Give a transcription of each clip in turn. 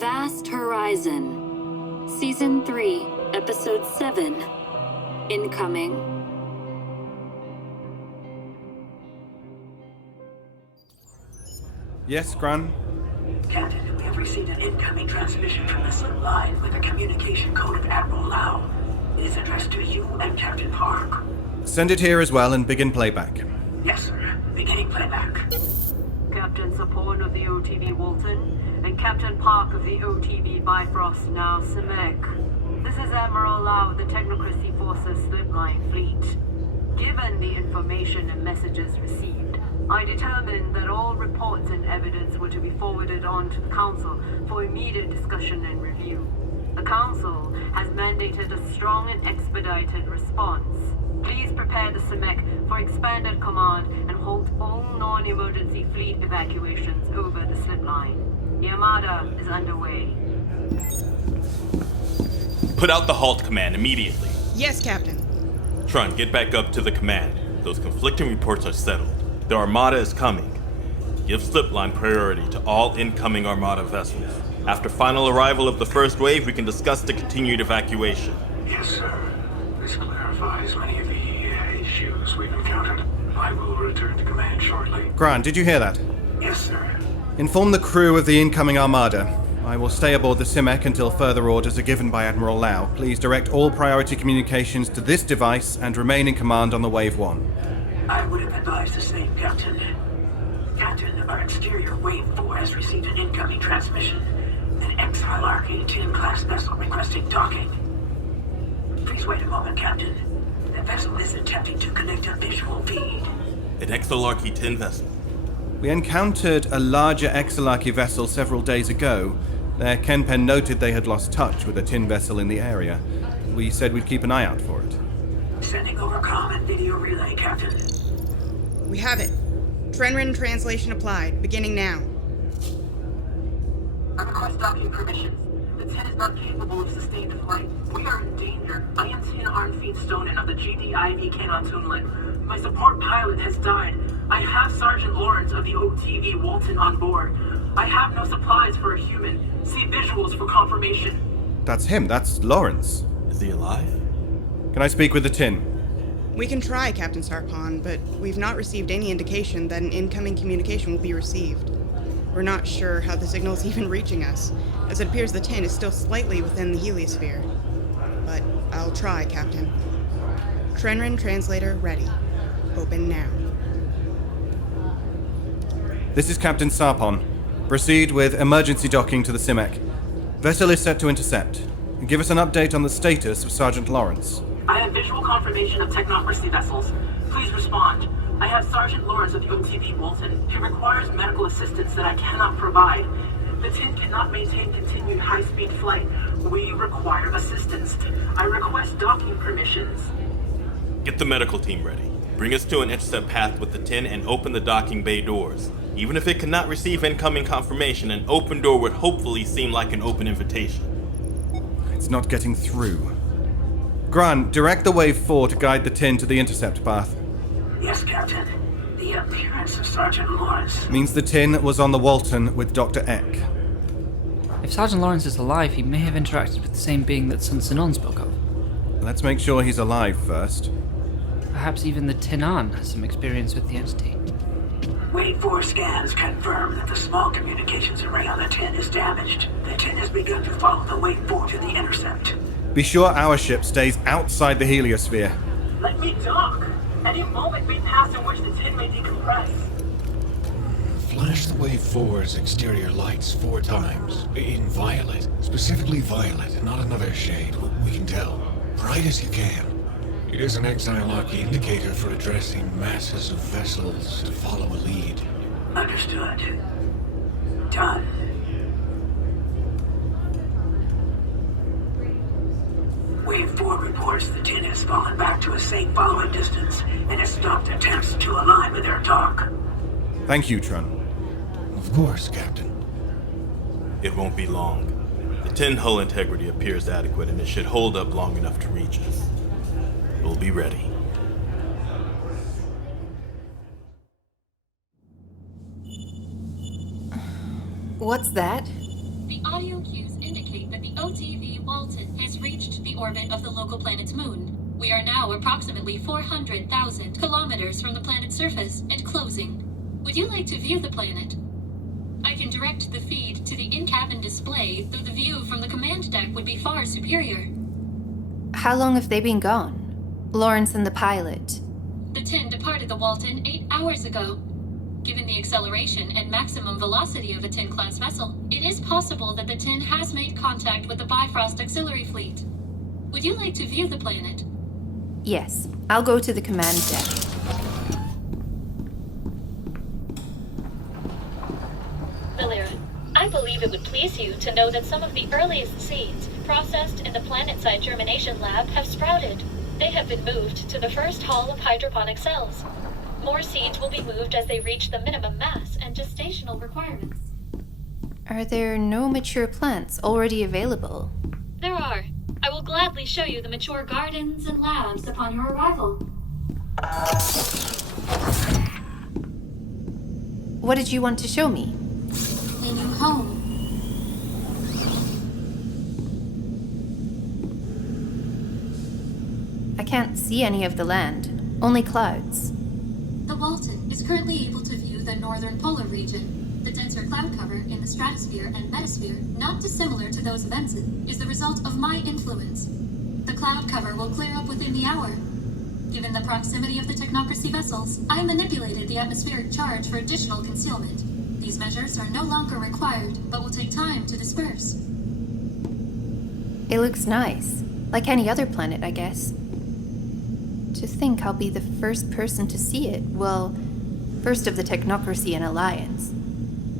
Vast Horizon, Season 3, Episode 7, Incoming. Yes, Graan? Captain, we have received an incoming transmission from the slip line with a communication code of Admiral Lau. It is addressed to you and Captain Park. Send it here as well and begin playback. Yes, sir. Beginning playback. Captain Sarpon of the OTV Walton and Captain Park of the OTV Bifrost, now Simek. This is Admiral Lau of the Technocracy Forces Slipline Fleet. Given the information and messages received, I determined that all reports and evidence were to be forwarded on to the Council for immediate discussion and review. The Council has mandated a strong and expedited response. Please prepare the CIMEC for expanded command and halt all non-emergency fleet evacuations over the slipline. The Armada is underway. Put out the halt command immediately. Yes, Captain. Tron, get back up to the command. Those conflicting reports are settled. The Armada is coming. Give slipline priority to all incoming Armada vessels. After final arrival of the first wave, we can discuss the continued evacuation. Yes, sir. This clarifies many of the issues we've encountered. I will return to command shortly. Graan, did you hear that? Yes, sir. Inform the crew of the incoming Armada. I will stay aboard the CIMEC until further orders are given by Admiral Lau. Please direct all priority communications to this device and remain in command on the Wave 1. I would have advised the same, Captain. Captain, our exterior Wave 4 has received an incoming transmission. An X-Hierarchy 10-class vessel requesting docking. Please wait a moment, Captain. The vessel is attempting to connect a visual feed. An Exolarchy 10 vessel. We encountered a larger Exolarchy vessel several days ago. Their Kenpen noted they had lost touch with a tin vessel in the area. We said we'd keep an eye out for it. Sending over comm and video relay, Captain. We have it. Trend translation applied, beginning now. I request docking permissions. The 10 is not capable of sustained flight. We are in danger. I am Tin Arn Feen Stonin of the GDIV Canontunlin. My support pilot has died. I have Sergeant Lawrence of the OTV Walton on board. I have no supplies for a human. See visuals for confirmation. That's him. That's Lawrence. Is he alive? Can I speak with the tin? We can try, Captain Sarpon, but we've not received any indication that an incoming communication will be received. We're not sure how the signal is even reaching us, as it appears the tin is still slightly within the heliosphere. But I'll try, Captain. Trenrin translator ready. Open now. This is Captain Sarpon. Proceed with emergency docking to the CIMEC. Vessel is set to intercept. Give us an update on the status of Sergeant Lawrence. I have visual confirmation of technocracy vessels. Please respond. I have Sergeant Lawrence of the OTV Walton. He requires medical assistance that I cannot provide. The tin cannot maintain continued high-speed flight. We require assistance. I request docking permissions. Get the medical team ready. Bring us to an intercept path with the tin and open the docking bay doors. Even if it cannot receive incoming confirmation, an open door would hopefully seem like an open invitation. It's not getting through. Graan, direct the Wave 4 to guide the tin to the intercept path. Yes, Captain. The appearance of Sergeant Lawrence Means the tin was on the Walton with Dr. Eck. If Sergeant Lawrence is alive, he may have interacted with the same being that Sanon spoke of. Let's make sure he's alive first. Perhaps even the Tinan has some experience with the entity. Wave 4 scans confirm that the small communications array on the tin is damaged. The tin has begun to follow the Wave 4 to the intercept. Be sure our ship stays outside the heliosphere. Let me dock! Any moment may pass in which the tin may decompress. Flash the Wave 4's exterior lights 4 times. In violet. Specifically violet, not another shade. We can tell. Bright as you can. It is an Exile-Archy indicator for addressing masses of vessels to follow a lead. Understood. Done. Wave 4 reports the tin has fallen back to a safe following distance and has stopped attempts to align with their dock. Thank you, Tron. Of course, Captain. It won't be long. The tin hull integrity appears adequate and it should hold up long enough to reach us. We'll be ready. What's that? The The audio cues indicate that the OTV Walton has reached the orbit of the local planet's moon. We are now approximately 400,000 kilometers from the planet's surface and closing. Would you like to view the planet? I can direct the feed to the in-cabin display, though the view from the command deck would be far superior. How long have they been gone? Lawrence and the pilot. The Tin departed the Walton 8 hours ago. Given the acceleration and maximum velocity of a Tin-class vessel, it is possible that the Tin has made contact with the Bifrost auxiliary fleet. Would you like to view the planet? Yes, I'll go to the command deck. Nolira, I believe it would please you to know that some of the earliest seeds processed in the planet-side germination lab have sprouted. They have been moved to the first hall of hydroponic cells. More seeds will be moved as they reach the minimum mass and gestational requirements. Are there no mature plants already available? There are. I will gladly show you the mature gardens and labs upon your arrival. What did you want to show me? A new home. I can't see any of the land, only clouds. The Walton is currently able to view the northern polar region. The denser cloud cover in the stratosphere and metasphere, not dissimilar to those of Ensign, is the result of my influence. The cloud cover will clear up within the hour. Given the proximity of the technocracy vessels, I manipulated the atmospheric charge for additional concealment. These measures are no longer required, but will take time to disperse. It looks nice, like any other planet, I guess. To think I'll be the first person to see it, well, first of the technocracy and alliance.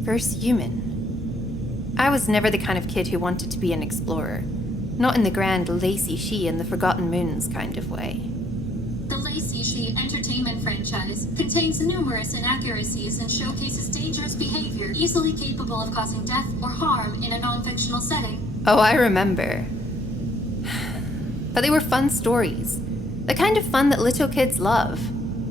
First human. I was never the kind of kid who wanted to be an explorer. Not in the grand Lacy She and the Forgotten Moons kind of way. The Lacy She entertainment franchise contains numerous inaccuracies and showcases dangerous behavior easily capable of causing death or harm in a non-fictional setting. Oh, I remember. But they were fun stories. The kind of fun that little kids love.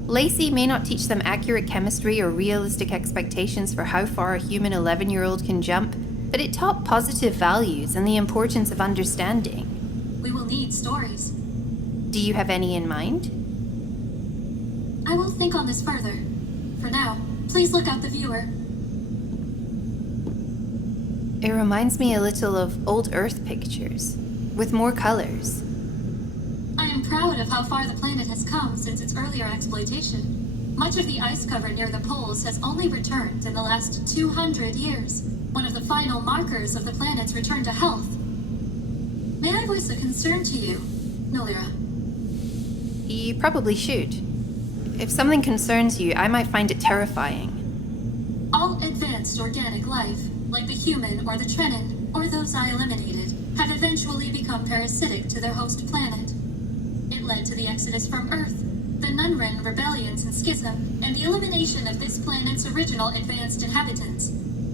Lacy may not teach them accurate chemistry or realistic expectations for how far a human 11-year-old can jump, but it taught positive values and the importance of understanding. We will need stories. Do you have any in mind? I will think on this further. For now, please look out the viewer. It reminds me a little of old Earth pictures, with more colors. I am proud of how far the planet has come since its earlier exploitation. Much of the ice cover near the poles has only returned in the last 200 years, one of the final markers of the planet's return to health. May I voice a concern to you, Nolira? You probably should. If something concerns you, I might find it terrifying. All advanced organic life, like the human or the Trenin, or those I eliminated, have eventually become parasitic to their host planet. It led to the exodus from Earth, the Nunren rebellions and schism, and the elimination of this planet's original advanced inhabitants.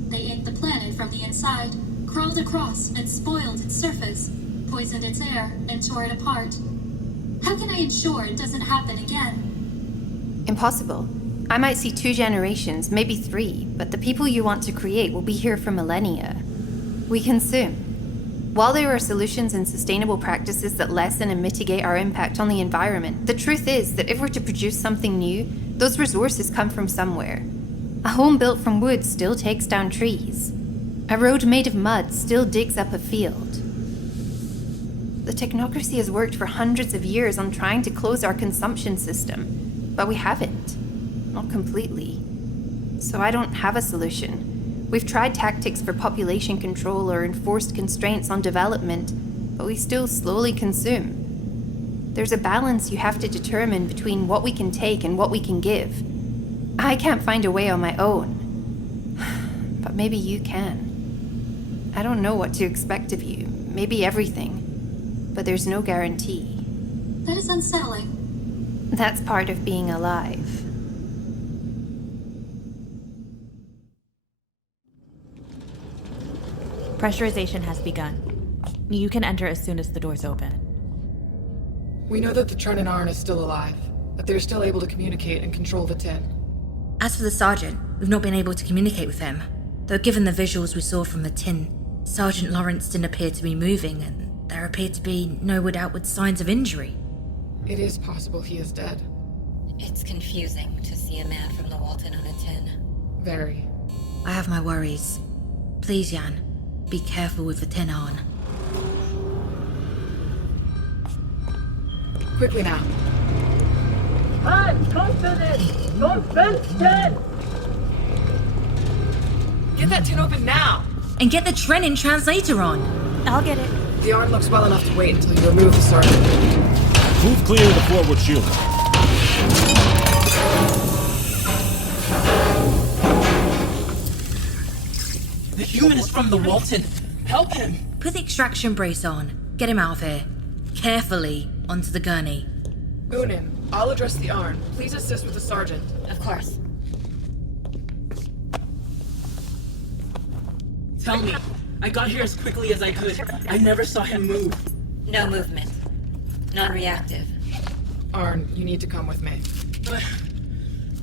They ate the planet from the inside, crawled across and spoiled its surface, poisoned its air, and tore it apart. How can I ensure it doesn't happen again? Impossible. I might see 2 generations, maybe 3, but the people you want to create will be here for millennia. We consume. While there are solutions and sustainable practices that lessen and mitigate our impact on the environment, the truth is that if we're to produce something new, those resources come from somewhere. A home built from wood still takes down trees. A road made of mud still digs up a field. The technocracy has worked for hundreds of years on trying to close our consumption system, but we haven't. Not completely. So I don't have a solution. We've tried tactics for population control or enforced constraints on development, but we still slowly consume. There's a balance you have to determine between what we can take and what we can give. I can't find a way on my own. But maybe you can. I don't know what to expect of you. Maybe everything. But there's no guarantee. That is unsettling. That's part of being alive. Pressurization has begun. You can enter as soon as the doors open. We know that the Trenin is still alive, that they're still able to communicate and control the Tin. As for the Sergeant, we've not been able to communicate with him, though given the visuals we saw from the Tin, Sergeant Lawrence didn't appear to be moving, and there appeared to be no outward signs of injury. It is possible he is dead. It's confusing to see a man from the Walton on a tin. Very. I have my worries. Please, Jan, be careful with the tin on. Quickly now. Get that tin open now! And get the Trenin translator on! I'll get it. The arm looks well enough to wait until you remove the sergeant. Move clear of the forward shield. The human is from the Walton. Help him! Put the extraction brace on. Get him out of here. Carefully onto the gurney. Unin, I'll address the arm. Please assist with the sergeant. Of course. Tell me, I got here as quickly as I could. I never saw him move. No movement. Non-reactive. Arn, you need to come with me.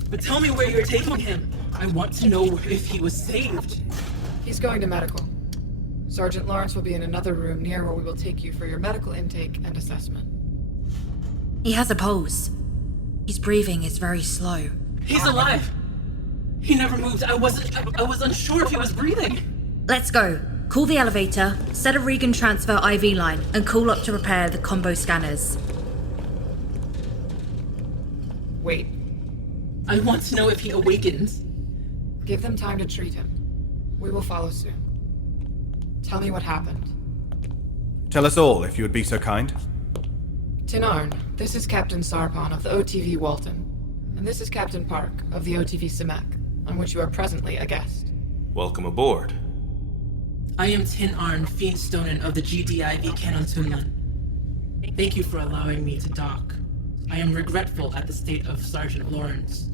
But tell me where you're taking him. I want to know if he was saved. He's going to medical. Sergeant Lawrence will be in another room near where we will take you for your medical intake and assessment. He has a pulse. His breathing is very slow. He's alive! He never moved. I was unsure if he was breathing. Let's go. Call the elevator, set a Regan transfer IV line, and call up to repair the combo scanners. Wait. I want to know if he awakens. Give them time to treat him. We will follow soon. Tell me what happened. Tell us all, if you would be so kind. Tinarn, this is Captain Sarpon of the OTV Walton. And this is Captain Park of the OTV Simek, on which you are presently a guest. Welcome aboard. I am Tinarn Feen Stonin of the GDIV Canon Tunlan. Thank you for allowing me to dock. I am regretful at the state of Sergeant Lawrence,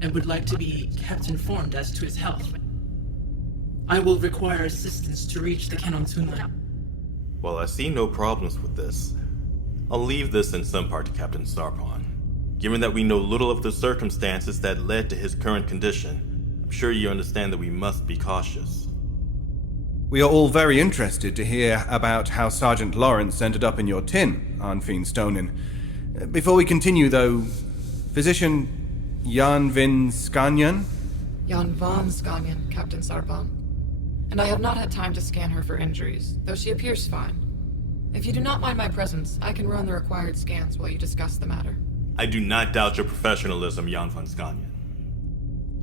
and would like to be kept informed as to his health. I will require assistance to reach the Canon Tunlan. Well, I see no problems with this. I'll leave this in some part to Captain Sarpon. Given that we know little of the circumstances that led to his current condition, I'm sure you understand that we must be cautious. We are all very interested to hear about how Sergeant Lawrence ended up in your tin, Arn Feen Stonin. Before we continue, though, Physician Jan Vin Skanyan? Jan van Skanyan, Captain Sarpon. And I have not had time to scan her for injuries, though she appears fine. If you do not mind my presence, I can run the required scans while you discuss the matter. I do not doubt your professionalism, Jan van Skanyan.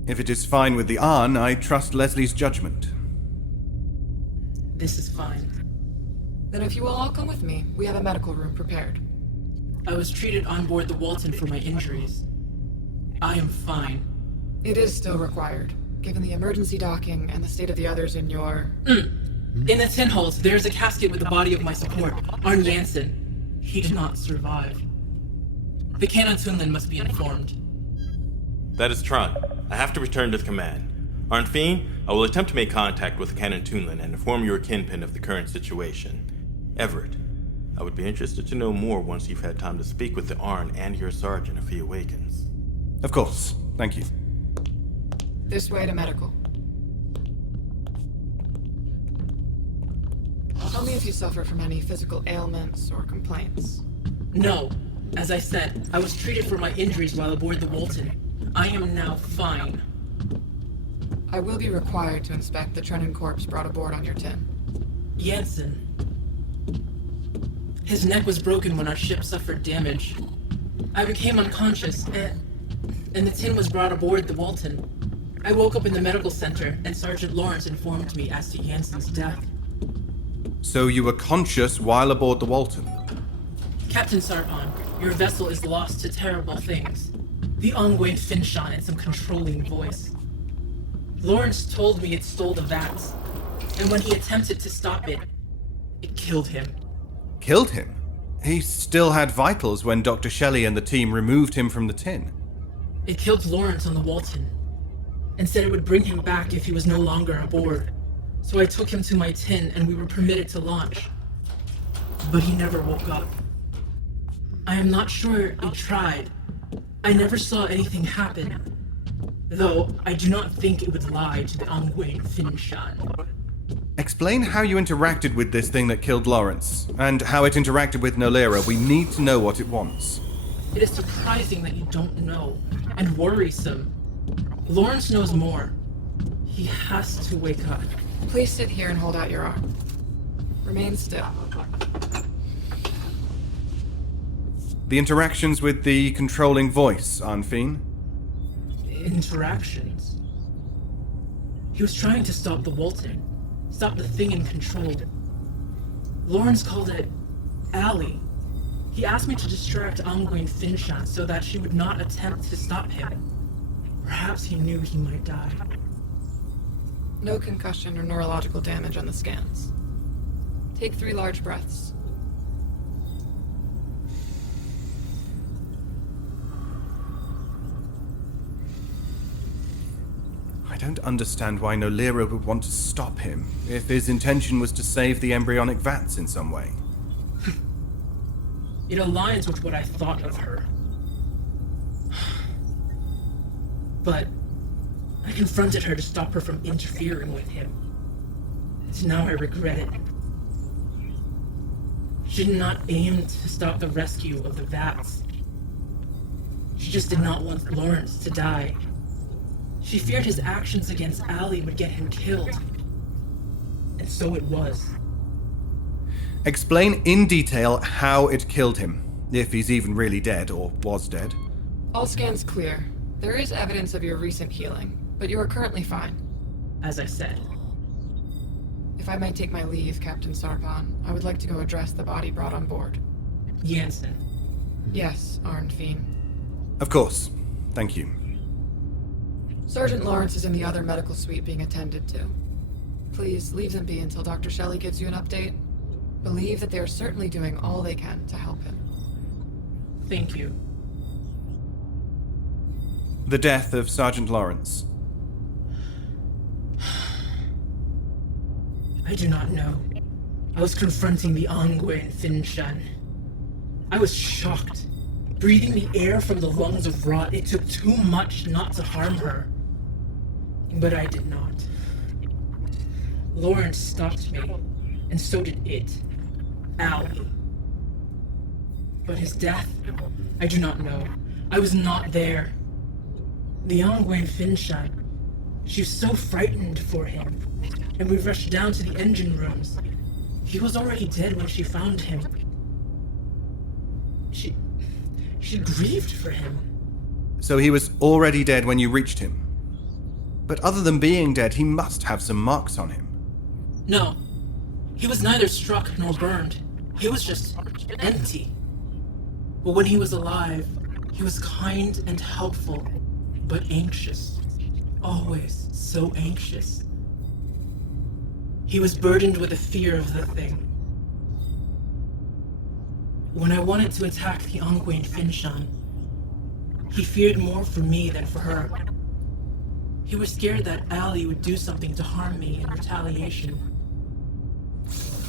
If it is fine with the Arn, I trust Leslie's judgment. This is fine. Then if you will all come with me, we have a medical room prepared. I was treated on board the Walton for my injuries. I am fine. It is still required, given the emergency docking and the state of the others in your... In the tin holes, there is a casket with the body of my support, Arn Jansen. He did not survive. The Canon Tunlan must be informed. That is Tron. I have to return to the command. Arn Feen, I will attempt to make contact with the Canon Tunlan and inform your Kenpenin of the current situation. Everett, I would be interested to know more once you've had time to speak with the Arn and your sergeant if he awakens. Of course. Thank you. This way to medical. Tell me if you suffer from any physical ailments or complaints. No. As I said, I was treated for my injuries while aboard the Walton. I am now fine. I will be required to inspect the Trenin corpse brought aboard on your tin. Jansen. His neck was broken when our ship suffered damage. I became unconscious, and the tin was brought aboard the Walton. I woke up in the medical center, and Sergeant Lawrence informed me as to Jansen's death. So you were conscious while aboard the Walton? Captain Sarpon, your vessel is lost to terrible things. The ongoing Finshan and some controlling voice. Lawrence told me it stole the vats, and when he attempted to stop it, it killed him. Killed him? He still had vitals when Dr. Shelley and the team removed him from the tin. It killed Lawrence on the Walton, and said it would bring him back if he was no longer aboard. So I took him to my tin and we were permitted to launch. But he never woke up. I am not sure it tried. I never saw anything happen. Though I do not think it would lie to the ongoing Finshan. Explain how you interacted with this thing that killed Lawrence, and how it interacted with Nolira. We need to know what it wants. It is surprising that you don't know, and worrisome. Lawrence knows more. He has to wake up. Please sit here and hold out your arm. Remain still. The interactions with the controlling voice, Feen? Interactions? He was trying to stop the Walton. Stop the thing in control. Lawrence called it Allie. He asked me to distract Angwin Finshan so that she would not attempt to stop him. Perhaps he knew he might die. No concussion or neurological damage on the scans. Take 3 large breaths. I don't understand why Nolira would want to stop him, if his intention was to save the embryonic vats in some way. It aligns with what I thought of her. But I confronted her to stop her from interfering with him. And now I regret it. She did not aim to stop the rescue of the vats. She just did not want Lawrence to die. She feared his actions against Allie would get him killed. And so it was. Explain in detail how it killed him, if he's even really dead or was dead. All scans clear. There is evidence of your recent healing, but you are currently fine. As I said. If I may take my leave, Captain Sarpon, I would like to go address the body brought on board. Jansen. Yes, Feen. Of course. Thank you. Sergeant Lawrence is in the other medical suite being attended to. Please leave them be until Dr. Shelley gives you an update. Believe that they are certainly doing all they can to help him. Thank you. The death of Sergeant Lawrence. I do not know. I was confronting the Angwin Finshan. I was shocked. Breathing the air from the lungs of Rot, it took too much not to harm her. But I did not. Lawrence stopped me, and so did it. Allie. But his death? I do not know. I was not there. The Angwin Finshan. She was so frightened for him, and we rushed down to the engine rooms. He was already dead when she found him. She grieved for him. So he was already dead when you reached him. But other than being dead, he must have some marks on him. No. He was neither struck nor burned. He was just empty. But when he was alive, he was kind and helpful, but anxious. Always so anxious. He was burdened with the fear of the thing. When I wanted to attack the Angwin Finshan, he feared more for me than for her. He was scared that Allie would do something to harm me in retaliation.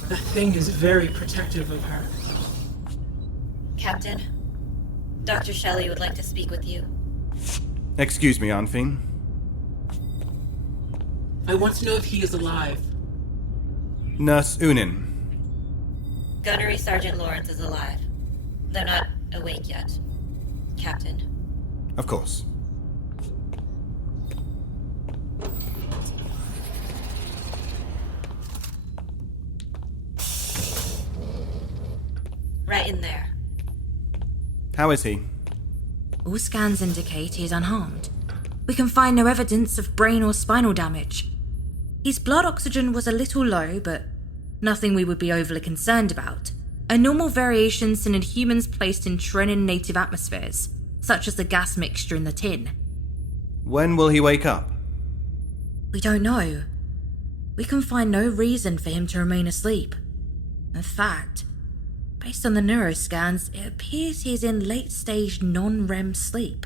The thing is very protective of her. Captain, Dr. Shelley would like to speak with you. Excuse me, Feen. I want to know if he is alive. Nurse Unin. Gunnery Sergeant Lawrence is alive. They're not awake yet, Captain. Of course. Right in there. How is he? All scans indicate he is unharmed. We can find no evidence of brain or spinal damage. His blood oxygen was a little low, but nothing we would be overly concerned about. A normal variation seen in humans placed in Trenin native atmospheres, such as the gas mixture in the tin. When will he wake up? We don't know. We can find no reason for him to remain asleep. In fact, based on the neuroscans, it appears he is in late-stage non-REM sleep.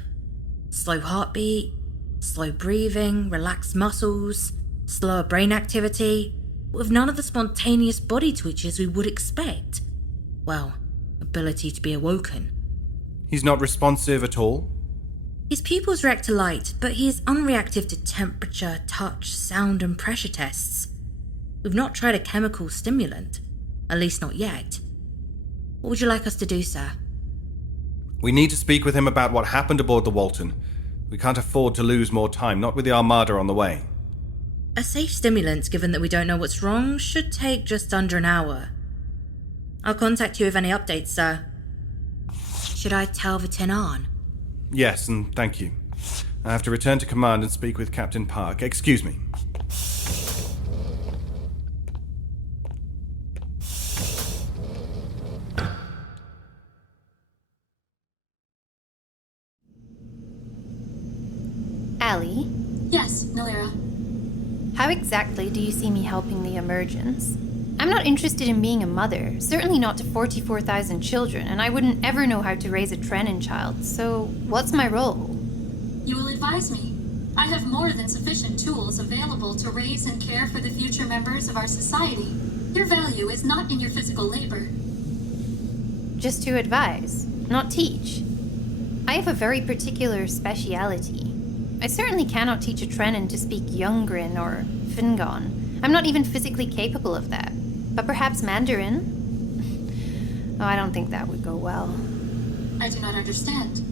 Slow heartbeat, slow breathing, relaxed muscles, slower brain activity, with none of the spontaneous body twitches we would expect. Well, ability to be awoken. He's not responsive at all? His pupils react to light, but he is unreactive to temperature, touch, sound, and pressure tests. We've not tried a chemical stimulant. At least not yet. What would you like us to do, sir? We need to speak with him about what happened aboard the Walton. We can't afford to lose more time, not with the Armada on the way. A safe stimulant, given that we don't know what's wrong, should take just under an hour. I'll contact you with any updates, sir. Should I tell the tin on? Yes, and thank you. I have to return to command and speak with Captain Park. Excuse me. Allie? Yes, Nolira. How exactly do you see me helping the emergence? I'm not interested in being a mother, certainly not to 44,000 children, and I wouldn't ever know how to raise a Trenin child, so what's my role? You will advise me. I have more than sufficient tools available to raise and care for the future members of our society. Your value is not in your physical labor. Just to advise, not teach. I have a very particular speciality. I certainly cannot teach a Trenin to speak Youngrin or Fingon. I'm not even physically capable of that. But perhaps Mandarin? Oh, I don't think that would go well. I do not understand.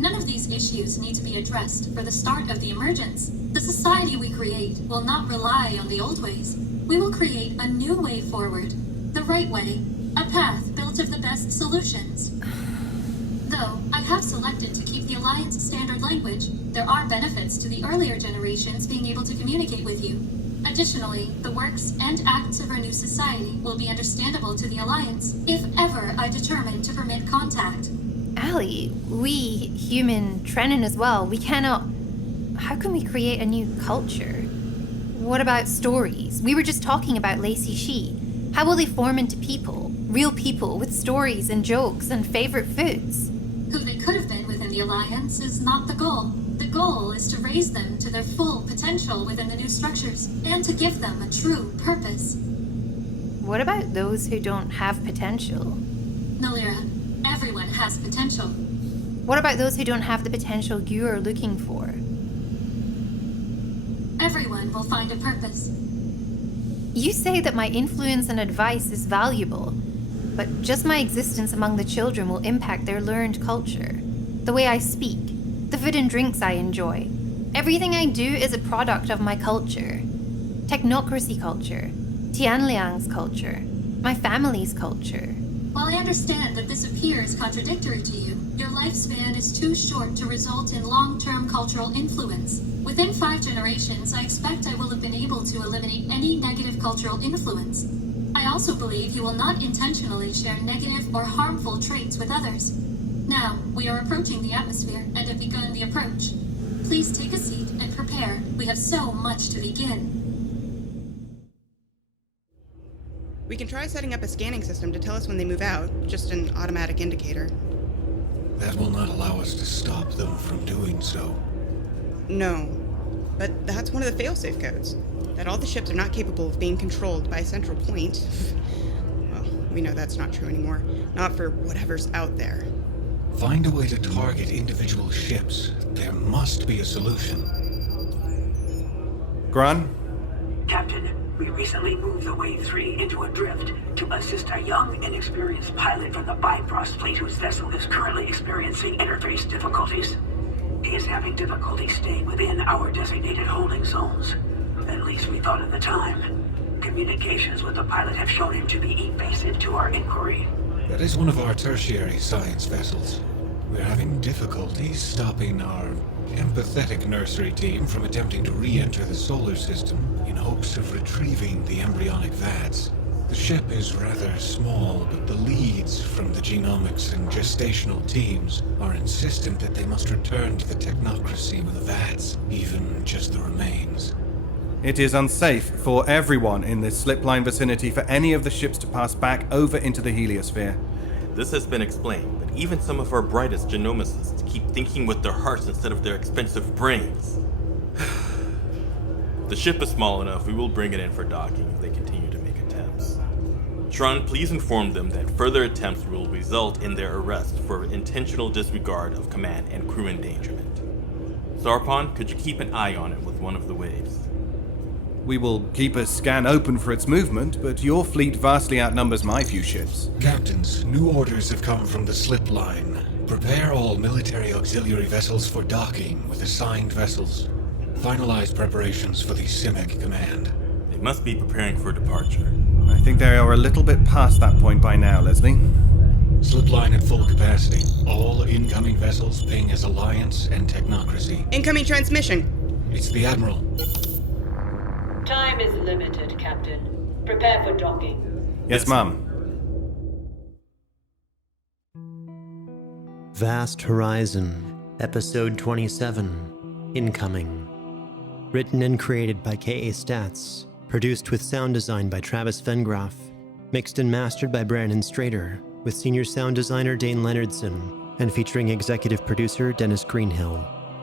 None of these issues need to be addressed for the start of the emergence. The society we create will not rely on the old ways. We will create a new way forward. The right way. A path built of the best solutions. Though I have selected to keep the Alliance standard language, there are benefits to the earlier generations being able to communicate with you. Additionally, the works and acts of our new society will be understandable to the Alliance, if ever I determine to permit contact. Allie, we, human Trenin as well, we cannot... How can we create a new culture? What about stories? We were just talking about Lacey She. How will they form into people? Real people with stories and jokes and favorite foods? Who they could have been within the Alliance is not the goal. The goal is to raise them to their full potential within the new structures, and to give them a true purpose. What about those who don't have potential? Nolira, everyone has potential. What about those who don't have the potential you are looking for? Everyone will find a purpose. You say that my influence and advice is valuable, but just my existence among the children will impact their learned culture. The way I speak, the food and drinks I enjoy. Everything I do is a product of my culture. Technocracy culture, Tianliang's culture, my family's culture. While I understand that this appears contradictory to you, your lifespan is too short to result in long-term cultural influence. Within 5 generations, I expect I will have been able to eliminate any negative cultural influence. I also believe you will not intentionally share negative or harmful traits with others. Now, we are approaching the atmosphere and have begun the approach. Please take a seat and prepare. We have so much to begin. We can try setting up a scanning system to tell us when they move out, just an automatic indicator. That will not allow us to stop them from doing so. No, but that's one of the failsafe codes. That all the ships are not capable of being controlled by a central point. Well, we know that's not true anymore. Not for whatever's out there. Find a way to target individual ships. There must be a solution. Graan? Captain, we recently moved the Wave 3 into a drift to assist a young, inexperienced pilot from the Bifrost fleet whose vessel is currently experiencing interface difficulties. He is having difficulty staying within our designated holding zones. At least we thought at the time. Communications with the pilot have shown him to be evasive to our inquiry. That is one of our tertiary science vessels. We're having difficulty stopping our empathetic nursery team from attempting to re-enter the solar system in hopes of retrieving the embryonic vats. The ship is rather small, but the leads from the genomics and gestational teams are insistent that they must return to the technocracy with the vats, even just the remains. It is unsafe for everyone in this slipline vicinity for any of the ships to pass back over into the heliosphere. This has been explained, but even some of our brightest genomicists keep thinking with their hearts instead of their expensive brains. The ship is small enough, we will bring it in for docking if they continue to make attempts. Tron, please inform them that further attempts will result in their arrest for intentional disregard of command and crew endangerment. Sarpon, could you keep an eye on it with one of the waves? We will keep a scan open for its movement, but your fleet vastly outnumbers my few ships. Captains, new orders have come from the slip line. Prepare all military auxiliary vessels for docking with assigned vessels. Finalize preparations for the Simic command. They must be preparing for departure. I think they are a little bit past that point by now, Leslie. Slip line at full capacity. All incoming vessels ping as Alliance and Technocracy. Incoming transmission. It's the Admiral. Time is limited, Captain. Prepare for docking. Yes, ma'am. Vast Horizon, Episode 27, Incoming. Written and created by K.A. Statz. Produced with sound design by Travis Vengroff. Mixed and mastered by Brandon Strader, with senior sound designer Dayn Leonardson, and featuring executive producer Dennis Greenhill.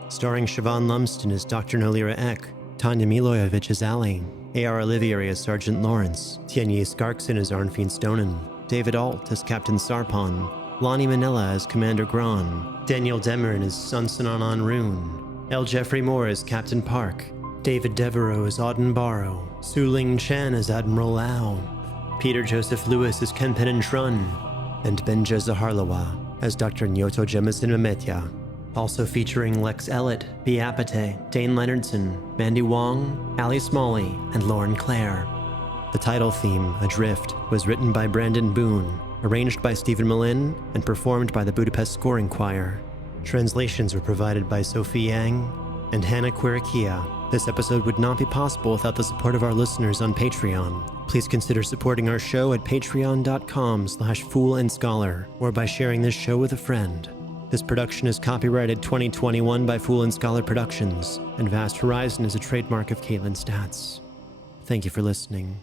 Starring Siobhan Lumsden as Dr. Nolira Ek, Tanja Milojevic as Ali, A.R. Olivieri as Sergeant Lawrence, Tianyi Skarrxin as Feen Stonin, David Ault as Captain Sarpon, Lani Minella as Commander Graan, Daniel Demerin as Sanon Onroon, L. Jeffrey Moore as Captain Park, David Devereux as Auden Barrow, Su Ling Chan as Admiral Lau, Peter Joseph Lewis as Kenpenin Shrun, and Benja Zaharlawa as Dr. Nyoto Jemison Mametya. Also featuring Lex Ellett, B. Apate, Dayn Leonardson, Mandy Wong, Ali Smalley, and Lauren Clare. The title theme, Adrift, was written by Brandon Boone, arranged by Stephen Malin, and performed by the Budapest Scoring Choir. Translations were provided by Sophie Yang and Hannah Kwirikia. This episode would not be possible without the support of our listeners on Patreon. Please consider supporting our show at patreon.com/foolandscholar or by sharing this show with a friend. This production is copyrighted 2021 by Fool and Scholar Productions, and Vast Horizon is a trademark of Caitlin Statz. Thank you for listening.